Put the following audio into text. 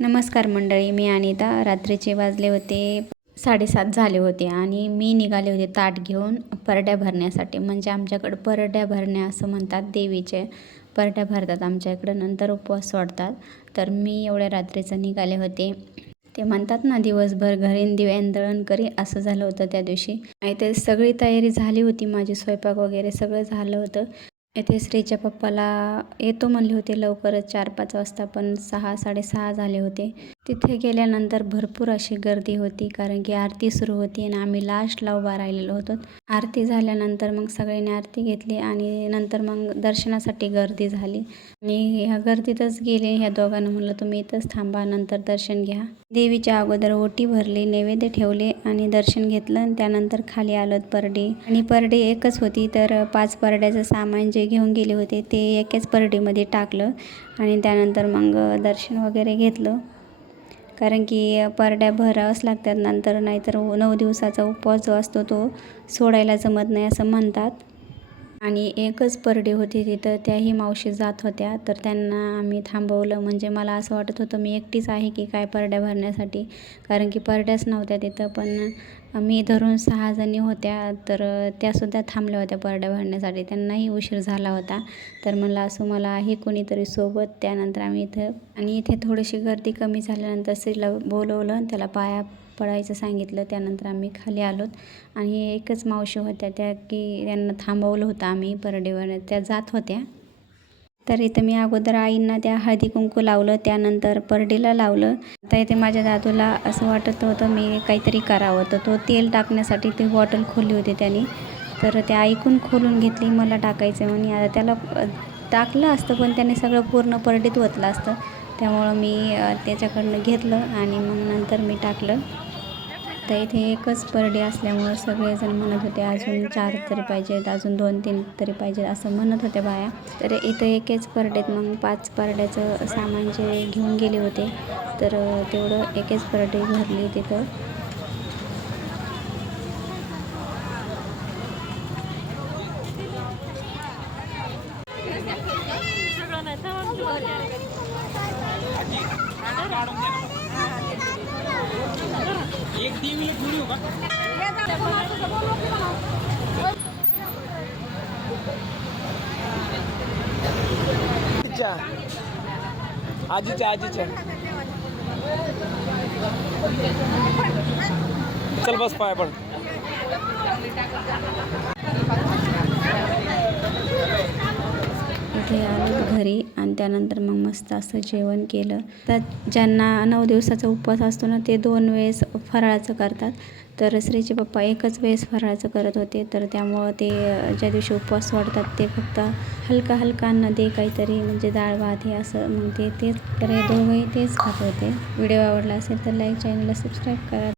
नमस्कार मंडळी, मी अनिता. रात्रीचे वाजले होते 7:30 झाले होते आणि मी निघाले होते ताट घेऊन परड्या भरण्यासाठी. म्हणजे आमच्याकडं परड्या भरण्या असं म्हणतात, देवीचे परड्या भरतात आमच्या इकडं, नंतर उपवास सोडतात. तर मी एवढ्या रात्रीचं निघाले होते. ते म्हणतात ना, दिवसभर घरीन दिव्यान दळण करी, असं झालं होतं त्या दिवशी. आणि ते सगळी तयारी झाली होती, माझी स्वयंपाक वगैरे सगळं झालं होतं. इथे श्रीच्या पप्पाला येतो म्हणले होते लवकरच 4-5 वाजता, पण 6-6:30 झाले होते. तिथे गेल्यानंतर भरपूर अशी गर्दी होती, कारण की आरती सुरू होती आणि आम्ही लास्टला उभा राहिलेलो होतो. आरती झाल्यानंतर मग सगळ्यांनी आरती घेतली आणि नंतर मग दर्शनासाठी गर्दी झाली. मी ह्या गर्दीतच गेले. ह्या दोघांना म्हणलं तुम्ही इथंच थांबा, नंतर दर्शन घ्या. देवीच्या अगोदर ओटी भरली, नैवेद्य ठेवले आणि दर्शन घेतलं. आणि त्यानंतर खाली आलोत परडी. आणि परडी एकच होती, तर 5 परड्याचं सामान जे घेऊन गेले होते ते एकाच परडीमध्ये टाकलं आणि त्यानंतर मग दर्शन वगैरे घेतलं. कारण की परड्या भरावंच लागतात नंतर, नाहीतर 9 दिवसाचा उपवास जो असतो तो सोडायला जमत नाही असं म्हणतात. आणि एकच परडी होती तिथं, त्याही मावशी जात होत्या, तर त्यांना आम्ही थांबवलं. म्हणजे मला असं वाटत होतं मी एकटीच आहे की काय परड्या भरण्यासाठी, कारण की परड्याच नव्हत्या तिथं. पण मी धरून 6 जणी होत्या, तर त्यासुद्धा थांबल्या होत्या परड्या भरण्यासाठी. त्यांनाही उशीर झाला होता, तर म्हणलं असं मला आहे कोणीतरी सोबत. त्यानंतर आम्ही इथे थोडीशी गर्दी कमी झाल्यानंतर श्रीला बोलवलं आणि त्याला पाया पडायचं सांगितलं. त्यानंतर आम्ही खाली आलोत आणि एकच मावशी होत्या त्या की त्यांना थांबवलं होतं आम्ही परडीवर, त्या जात होत्या. तर इथं मी अगोदर आईंना त्या हळदी कुंकू लावलं, त्यानंतर परडीला लावलं. आता इथे माझ्या दादूला असं वाटत होतं मी काहीतरी करावं, तर तो तेल टाकण्यासाठी ती बॉटल खोलली होती त्याने, तर ते ऐकून खोलून घेतली मला टाकायचं म्हणे. आता त्याला टाकलं असतं पण त्याने सगळं पूर्ण परडीत ओतलं असतं, त्यामुळं मी त्याच्याकडनं घेतलं आणि मग नंतर मी टाकलं. तर इथे एकच परडी असल्यामुळं सगळेजण म्हणत होते अजून 4 तरी पाहिजेत, अजून 2-3 तरी पाहिजेत असं म्हणत होत्या बाया. तर इथं एकेच परडीत मग 5 परड्याचं सामान जे घेऊन गेले होते, तर तेवढं एकेच परडी भरली तिथं. आजीच्या चल बस पाय पण. इथे आलो घरी आणि त्यानंतर मग मस्त असं जेवण केलं. तर ज्यांना 9 दिवसाचा उपवास असतो ना, ते 2 वेळेस फराळाचं करतात. तर श्रीचे पप्पा एकच वेळेस फराळाचं करत होते, तर त्यामुळं ते ज्या दिवशी उपवास सोडतात ते फक्त हलका अन्न दे काहीतरी, म्हणजे डाळ भात हे असं, मग तेच तर हे दोघंही तेच खात होते. व्हिडिओ आवडला असेल तर लाईक, चॅनलला सबस्क्राईब करा.